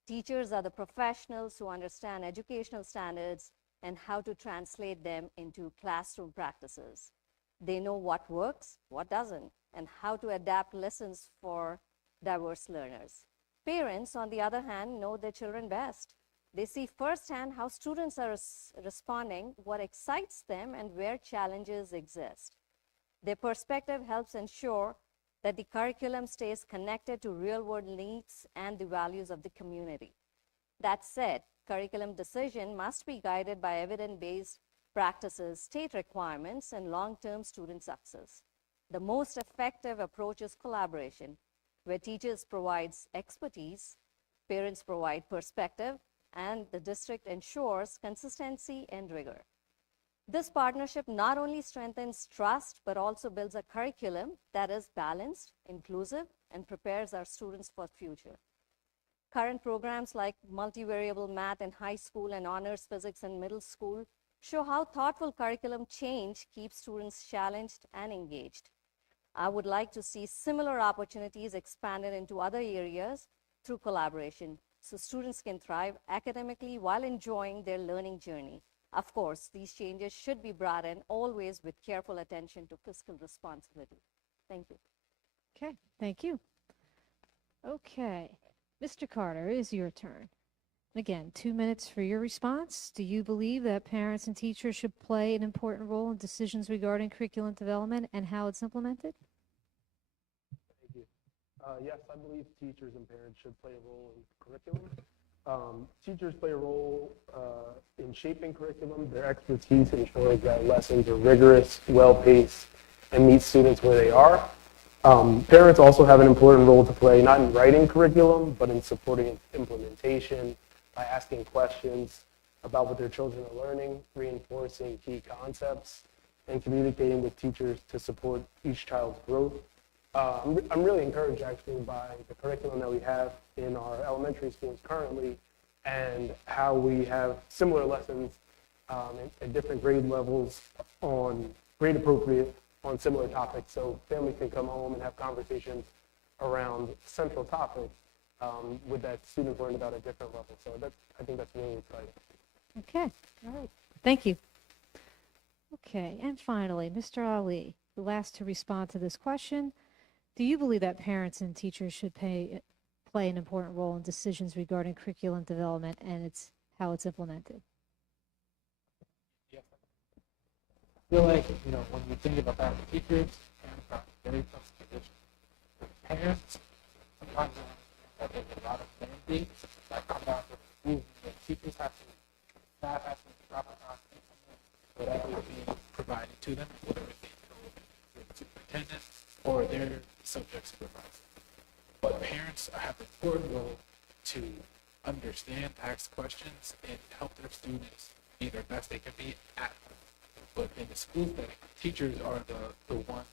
Teachers are the professionals who understand educational standards and how to translate them into classroom practices. They know what works, what doesn't, and how to adapt lessons for diverse learners. Parents, on the other hand, know their children best. They see firsthand how students are responding, what excites them, and where challenges exist. Their perspective helps ensure that the curriculum stays connected to real-world needs and the values of the community. That said, curriculum decision must be guided by evidence-based practices, state requirements, and long-term student success. The most effective approach is collaboration, where teachers provide expertise, parents provide perspective, and the district ensures consistency and rigor. This partnership not only strengthens trust, but also builds a curriculum that is balanced, inclusive, and prepares our students for the future. Current programs like multivariable math in high school and honors physics in middle school show how thoughtful curriculum change keeps students challenged and engaged. I would like to see similar opportunities expanded into other areas through collaboration, so students can thrive academically while enjoying their learning journey. Of course, these changes should be brought in always with careful attention to fiscal responsibility. Thank you. Okay, thank you. Okay, Mr. Carter, it is your turn. Again, 2 minutes for your response. Do you believe that parents and teachers should play an important role in decisions regarding curriculum development and how it's implemented? Thank you. Yes, I believe teachers and parents should play a role in curriculum. Teachers play a role in shaping curriculum. Their expertise ensures that lessons are rigorous, well-paced, and meet students where they are. Parents also have an important role to play, not in writing curriculum, but in supporting its implementation by asking questions about what their children are learning, reinforcing key concepts, and communicating with teachers to support each child's growth. I'm really encouraged actually by the curriculum that we have in our elementary schools currently and how we have similar lessons at different grade levels on grade appropriate on similar topics, so families can come home and have conversations around central topics with that students learned about at different levels. So I think that's really exciting. Okay, all right. Thank you. Okay, and finally, Mr. Ali, the last to respond to this question. Do you believe that parents and teachers should play an important role in decisions regarding curriculum development and how it's implemented? Yes. I feel like, when you think about that, teachers are in a very tough position. Parents, sometimes that there's a lot of mandates that come down to the schools, and teachers have to, staff has to properly implement whatever is being provided to them, whether it's the superintendent or their subject supervisor. But parents have an important role to understand, ask questions, and help their students be their best they can be at home. But in the school setting, teachers are the ones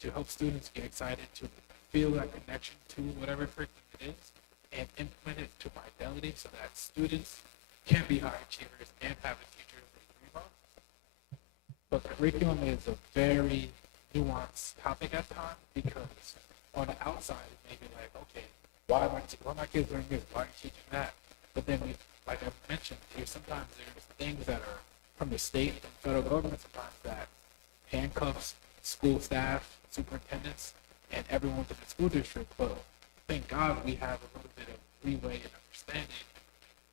to help students get excited, to feel that connection to whatever curriculum it is, and implement it to fidelity so that students can be high achievers and have the future they dream of. But curriculum is a very nuanced topic at times because on the outside it may be like, okay, why are my kids learning this? Why are you teaching that? But then, like I mentioned, sometimes there's things that are from the state and federal government sometimes that handcuffs school staff, superintendents, and everyone within the school district. But thank God we have a little bit of leeway and understanding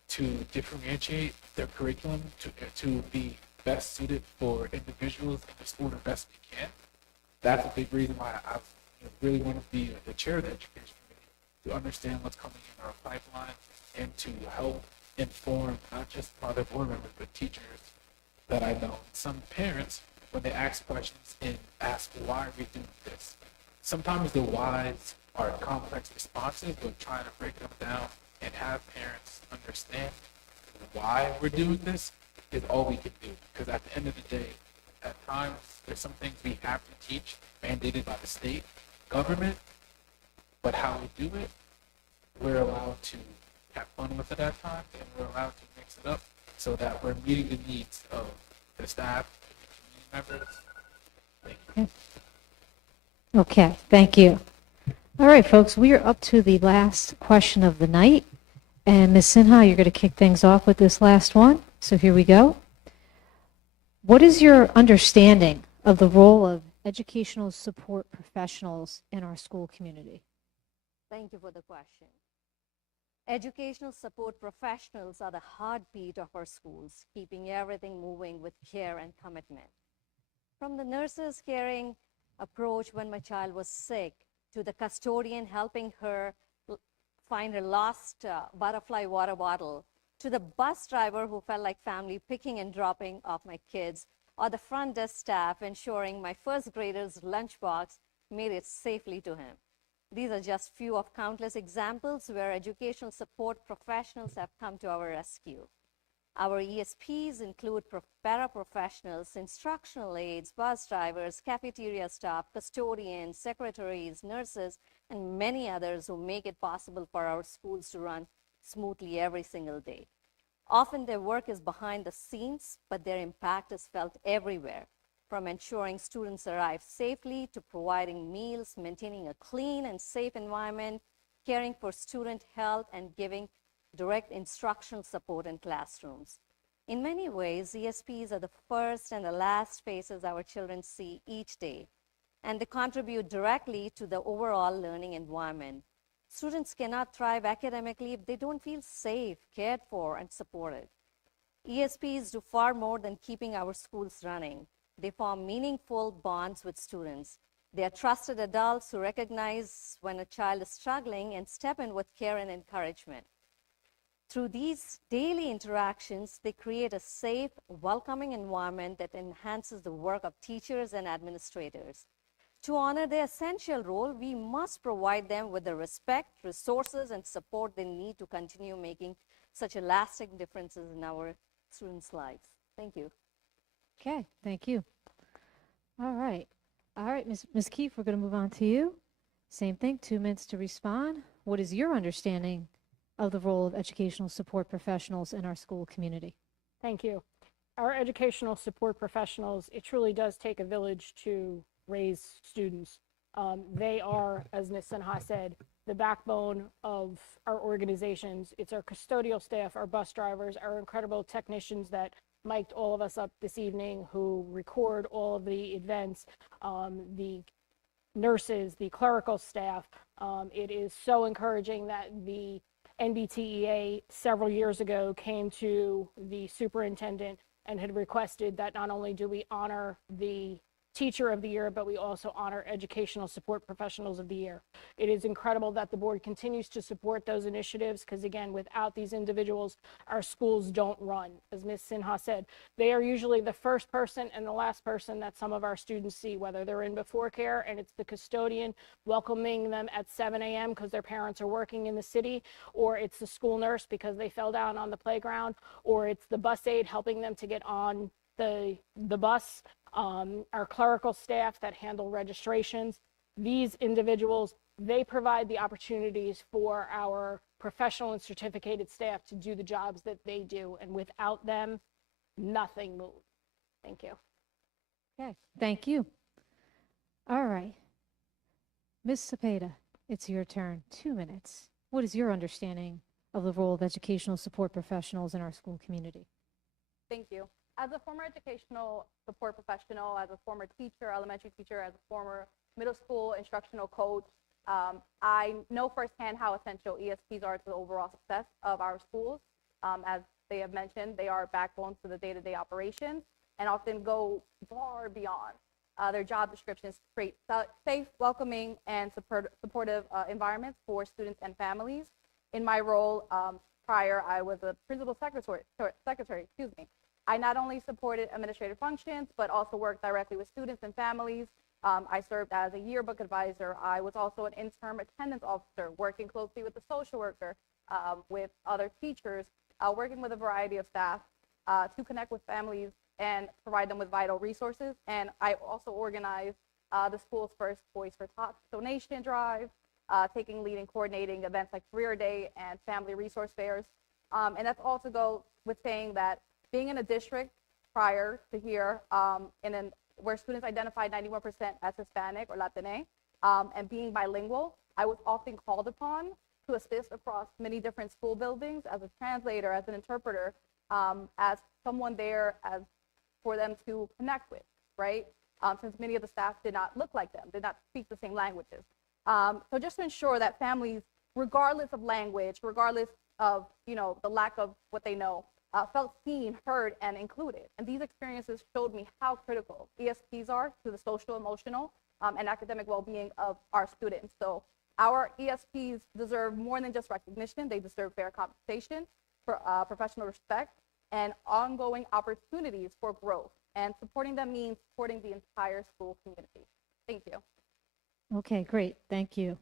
to differentiate their curriculum to be best suited for individuals in the school the best we can. That's a big reason why I really want to be the chair of the education committee, to understand what's coming in our pipeline and to help inform not just other board members but teachers that I know. Some parents, when they ask questions and ask why are we doing this, sometimes the whys are complex responses, but trying to break them down and have parents understand why we're doing this is all we can do. Because at the end of the day, at times there's some things we have to teach mandated by the state government, but how we do it, we're allowed to have fun with it at times, and we're allowed to mix it up so that we're meeting the needs of the staff and the community members. Thank you. Okay, thank you. All right, folks, we are up to the last question of the night. And Ms. Sinha, you're going to kick things off with this last one. So here we go. What is your understanding of the role of educational support professionals in our school community? Thank you for the question. Educational support professionals are the heartbeat of our schools, keeping everything moving with care and commitment. From the nurse's caring approach when my child was sick, to the custodian helping her find her lost butterfly water bottle, to the bus driver who felt like family picking and dropping off my kids, or the front desk staff ensuring my first grader's lunchbox made it safely to him. These are just few of countless examples where educational support professionals have come to our rescue. Our ESPs include paraprofessionals, instructional aides, bus drivers, cafeteria staff, custodians, secretaries, nurses, and many others who make it possible for our schools to run smoothly every single day. Often their work is behind the scenes, but their impact is felt everywhere, from ensuring students arrive safely to providing meals, maintaining a clean and safe environment, caring for student health, and giving direct instructional support in classrooms. In many ways, ESPs are the first and the last faces our children see each day, and they contribute directly to the overall learning environment. Students cannot thrive academically if they don't feel safe, cared for, and supported. ESPs do far more than keeping our schools running. They form meaningful bonds with students. They are trusted adults who recognize when a child is struggling and step in with care and encouragement. Through these daily interactions, they create a safe, welcoming environment that enhances the work of teachers and administrators. To honor their essential role, we must provide them with the respect, resources, and support they need to continue making such a lasting differences in our students' lives. Thank you. Okay, thank you. All right. All right, Ms. Keefe, we're going to move on to you. Same thing, 2 minutes to respond. What is your understanding of the role of educational support professionals in our school community? Thank you. Our educational support professionals, it truly does take a village to raise students. They are, as Ms. Sinha said, the backbone of our organizations. It's our custodial staff, our bus drivers, our incredible technicians that mic'd all of us up this evening, who record all of the events, the nurses, the clerical staff. It is so encouraging that the NBTEA several years ago came to the superintendent and had requested that not only do we honor the Teacher of the Year, but we also honor Educational Support Professionals of the Year. It is incredible that the board continues to support those initiatives because, again, without these individuals, our schools don't run. As Ms. Sinha said, they are usually the first person and the last person that some of our students see, whether they're in before care and it's the custodian welcoming them at 7 a.m. because their parents are working in the city, or it's the school nurse because they fell down on the playground, or it's the bus aide helping them to get on the bus. Our clerical staff that handle registrations. These individuals, they provide the opportunities for our professional and certificated staff to do the jobs that they do, and without them, nothing moves. Thank you. Okay, thank you. All right. Ms. Cepeda, it's your turn. 2 minutes. What is your understanding of the role of educational support professionals in our school community? Thank you. As a former educational support professional, as a former teacher, elementary teacher, as a former middle school instructional coach, I know firsthand how essential ESPs are to the overall success of our schools. As they have mentioned, they are backbones to the day-to-day operations and often go far beyond their job descriptions to create safe, welcoming, and supportive environments for students and families. In my role prior, I was a principal secretary, I not only supported administrative functions, but also worked directly with students and families. I served as a yearbook advisor. I was also an interim attendance officer, working closely with the social worker, with other teachers, working with a variety of staff to connect with families and provide them with vital resources. And I also organized the school's first Voice for Tots donation drive, taking lead in coordinating events like Career Day and family resource fairs. And that's all to go with saying that being in a district prior to here, where students identified 91% as Hispanic or Latine, and being bilingual, I was often called upon to assist across many different school buildings as a translator, as an interpreter, as someone there for them to connect with, right? Since many of the staff did not look like them, did not speak the same languages. So just to ensure that families, regardless of language, regardless of the lack of what they know, felt seen, heard, and included. And these experiences showed me how critical ESPs are to the social, emotional, and academic well-being of our students. So our ESPs deserve more than just recognition. They deserve fair compensation, for professional respect, and ongoing opportunities for growth. And supporting them means supporting the entire school community. Thank you. Okay, great. Thank you.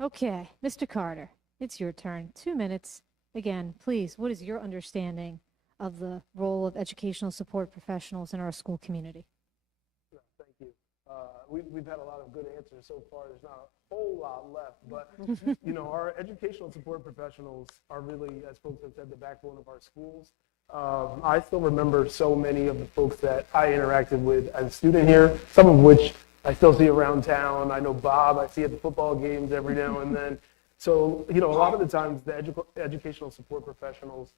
Okay, Mr. Carter, it's your turn. 2 minutes. Again, please, what is your understanding of the role of educational support professionals in our school community? Yeah, thank you. We've had a lot of good answers so far. There's not a whole lot left, but you know, our educational support professionals are really, as folks have said, the backbone of our schools. I still remember so many of the folks that I interacted with as a student here, some of which I still see around town. I know Bob, I see at the football games every now and then. So, you know, a lot of the times the educational support professionals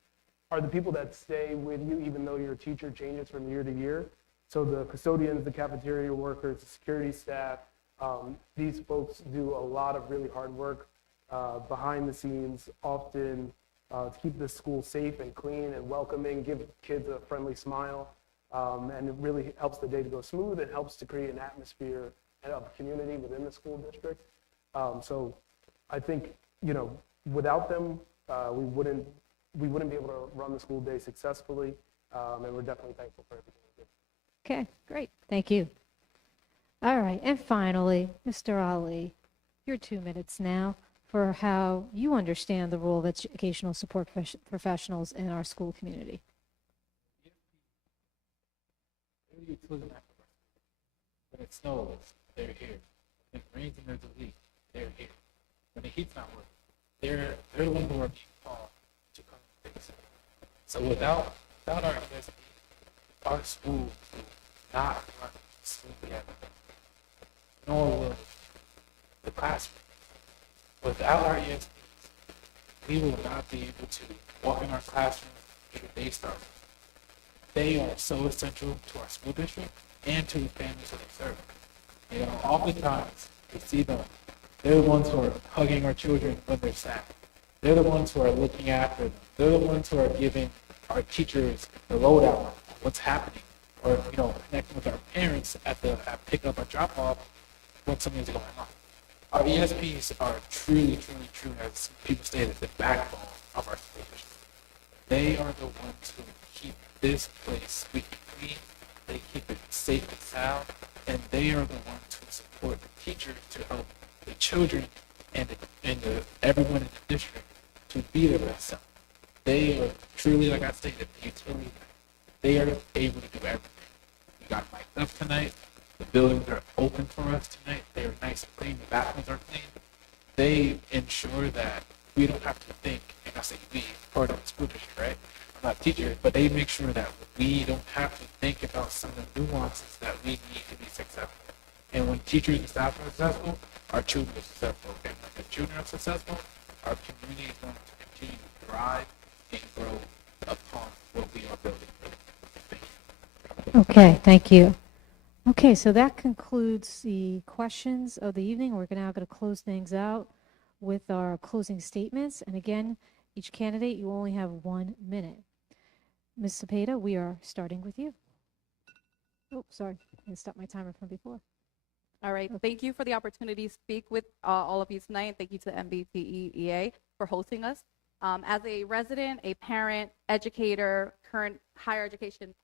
are the people that stay with you even though your teacher changes from year to year. So the custodians, the cafeteria workers, the security staff, these folks do a lot of really hard work behind the scenes, often to keep the school safe and clean and welcoming, give kids a friendly smile, and it really helps the day to go smooth. It helps to create an atmosphere of community within the school district. So I think, you know, without them, we wouldn't be able to run the school day successfully, and we're definitely thankful for everything we do. Okay, great. Thank you. All right, and finally, Mr. Ali, your 2 minutes now for how you understand the role of educational support professionals in our school community. When it snows, they're here. When it rains and there's a leak, they're here. When the heat's not working, they're the ones who are being called to come and fix it. So without our ESP, our school will not run smoothly at all, nor will the classroom. Without our ESPs, we will not be able to walk in our classroom and get a day started. They are so essential to our school district and to the families that they serve. You know, oftentimes we see them. They're the ones who are hugging our children when they're sad. They're the ones who are looking after them. They're the ones who are giving our teachers the lowdown on what's happening, or you know, connecting with our parents at pick up or drop off when something's going on. Our ESPs are truly, as people stated, the backbone of our school district. They are the ones who keep this place squeaky clean. They keep it safe and sound, and they are the ones who support the teachers to help the children and everyone in the district to be their best self. They are truly, like I stated, the utility. They are able to do everything. We got mic'd up tonight. The buildings are open for us tonight. They are nice and clean. The bathrooms are clean. They ensure that we don't have to think, and I say we, part of the school district, right? I'm not a teacher, but they make sure that we don't have to think about some of the nuances that we need to be successful. And when teachers and staff are successful, our children are successful. And when the children are successful, our community is going to continue to thrive and grow upon what we are building. Thank you. Okay, thank you. Okay, so that concludes the questions of the evening. We're now going to close things out with our closing statements. And again, each candidate, you only have 1 minute. Ms. Cepeda, we are starting with you. Oh, sorry, I stopped my timer from before. All right. Thank you for the opportunity to speak with all of you tonight. Thank you to MBTEA for hosting us. As a resident, a parent, educator, current higher education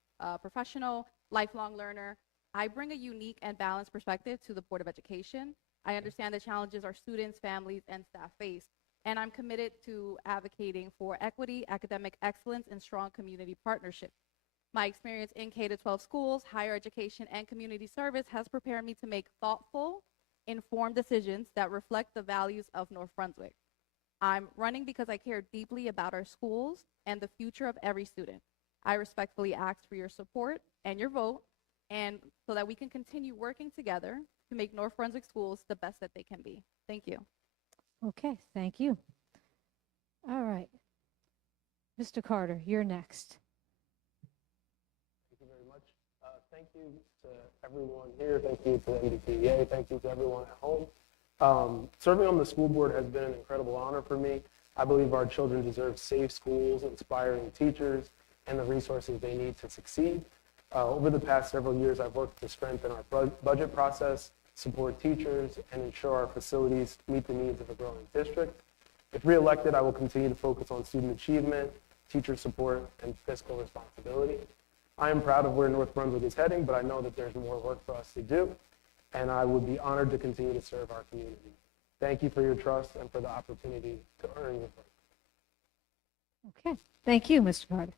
professional, lifelong learner, I bring a unique and balanced perspective to the Board of Education. I understand the challenges our students, families, and staff face, and I'm committed to advocating for equity, academic excellence, and strong community partnerships. My experience in K-12 schools, higher education, and community service has prepared me to make thoughtful, informed decisions that reflect the values of North Brunswick. I'm running because I care deeply about our schools and the future of every student. I respectfully ask for your support and your vote, and so that we can continue working together to make North Brunswick schools the best that they can be. Thank you. Okay, thank you. All right. Mr. Carter, you're next. Thank you very much. Thank you to everyone here. Thank you to the MBTEA. Thank you to everyone at home. Serving on the school board has been an incredible honor for me. I believe our children deserve safe schools, inspiring teachers, and the resources they need to succeed. Over the past several years, I've worked to strengthen our budget process, support teachers, and ensure our facilities meet the needs of a growing district. If re-elected, I will continue to focus on student achievement, teacher support, and fiscal responsibility. I am proud of where North Brunswick is heading, but I know that there's more work for us to do, and I would be honored to continue to serve our community. Thank you for your trust and for the opportunity to earn your vote. Okay, thank you, Mr. Carter.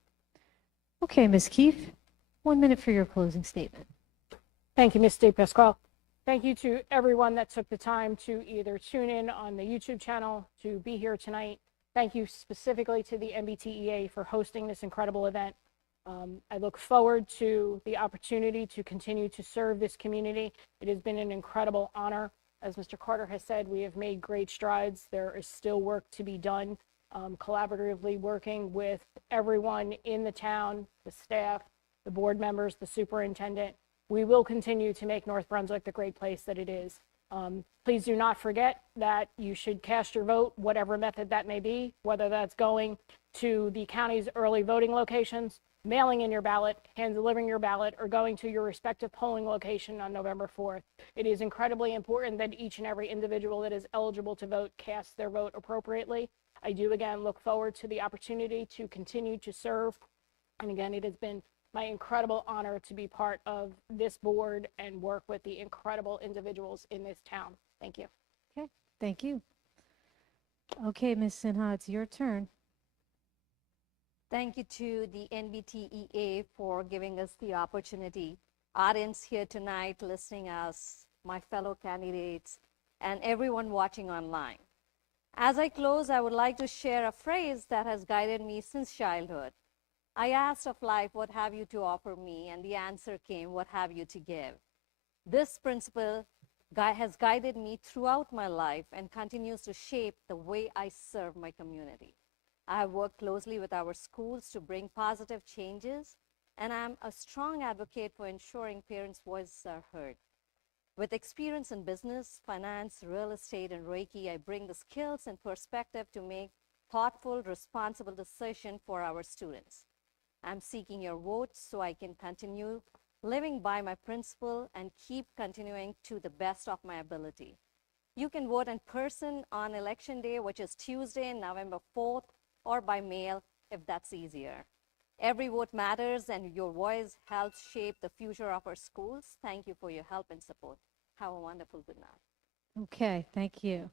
Okay, Ms. Keefe, 1 minute for your closing statement. Thank you, Ms. DePasquale. Thank you to everyone that took the time to either tune in on the YouTube channel, to be here tonight. Thank you specifically to the MBTEA for hosting this incredible event. I look forward to the opportunity to continue to serve this community. It has been an incredible honor. As Mr. Carter has said, we have made great strides. There is still work to be done. Collaboratively working with everyone in the town, the staff, the board members, the superintendent. We will continue to make North Brunswick the great place that it is. Please do not forget that you should cast your vote, whatever method that may be, whether that's going to the county's early voting locations, mailing in your ballot, hand delivering your ballot, or going to your respective polling location on November 4th. It is incredibly important that each and every individual that is eligible to vote cast their vote appropriately. I do again look forward to the opportunity to continue to serve. And again, it has been my incredible honor to be part of this board and work with the incredible individuals in this town. Thank you. Okay, thank you. Okay, Ms. Sinha, it's your turn. Thank you to the NBTEA for giving us the opportunity. Audience here tonight listening us, my fellow candidates, and everyone watching online. As I close, I would like to share a phrase that has guided me since childhood. I asked of life, what have you to offer me? And the answer came, what have you to give? This principle has guided me throughout my life and continues to shape the way I serve my community. I have worked closely with our schools to bring positive changes, and I'm a strong advocate for ensuring parents' voices are heard. With experience in business, finance, real estate, and Reiki, I bring the skills and perspective to make thoughtful, responsible decisions for our students. I'm seeking your votes so I can continue living by my principle and keep continuing to the best of my ability. You can vote in person on Election Day, which is Tuesday, November 4th, or by mail if that's easier. Every vote matters, and your voice helps shape the future of our schools. Thank you for your help and support. Have a wonderful good night. Okay, thank you.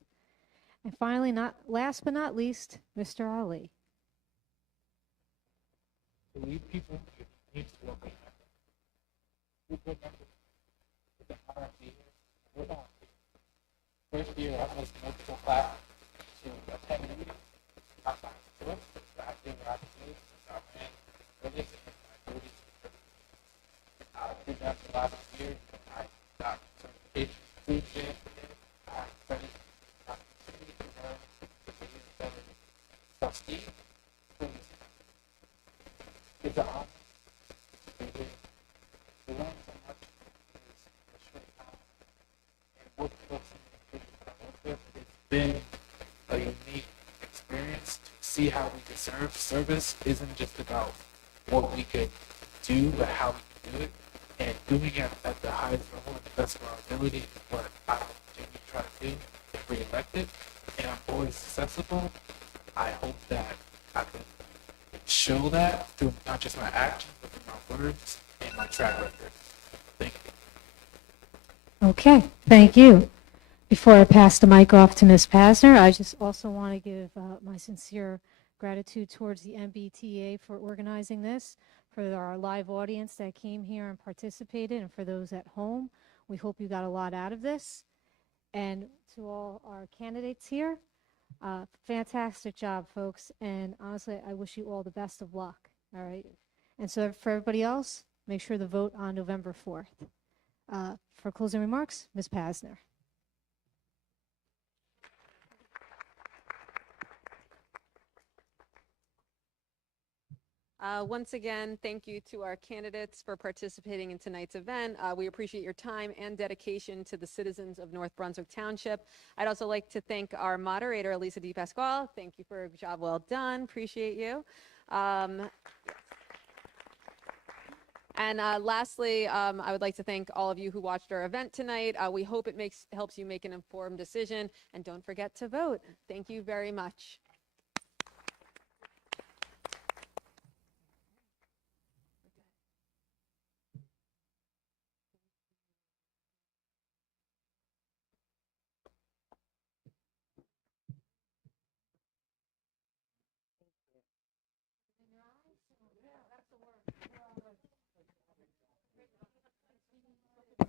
And finally, last but not least, Mr. Ali. To lead people, you need to work with them. You put them with the hierarchy here. We're not. First year, I was multiple class to attend meetings. I found to it, but I think I can do it since I ran early and my duties. I did that for the last year, and I got certification food stamp. I studied, I continued to learn to be a better trustee. It's an honor to be here. To learn so much is a short time. And work with some of the people that I work with, it's been a unique experience to see how we deserve service. Isn't just about what we could do, but how we can do it. And doing it at the highest level and the best of our ability is what I will continue to try to do if re-elected. And I'm always accessible. I hope that I can show that through not just my actions, but through my words and my track record. Thank you. Okay, thank you. Before I pass the mic off to Ms. Pasner, I just also want to give my sincere gratitude towards the MBTA for organizing this, for our live audience that came here and participated, and for those at home. We hope you got a lot out of this. And to all our candidates here, fantastic job, folks. And honestly, I wish you all the best of luck. All right. And so for everybody else, make sure to vote on November 4th. For closing remarks, Ms. Pasner. Once again, thank you to our candidates for participating in tonight's event. We appreciate your time and dedication to the citizens of North Brunswick Township. I'd also like to thank our moderator, Elisa DiPasquale. Thank you for a job well done. Appreciate you. And lastly, I would like to thank all of you who watched our event tonight. We hope it helps you make an informed decision. And don't forget to vote. Thank you very much.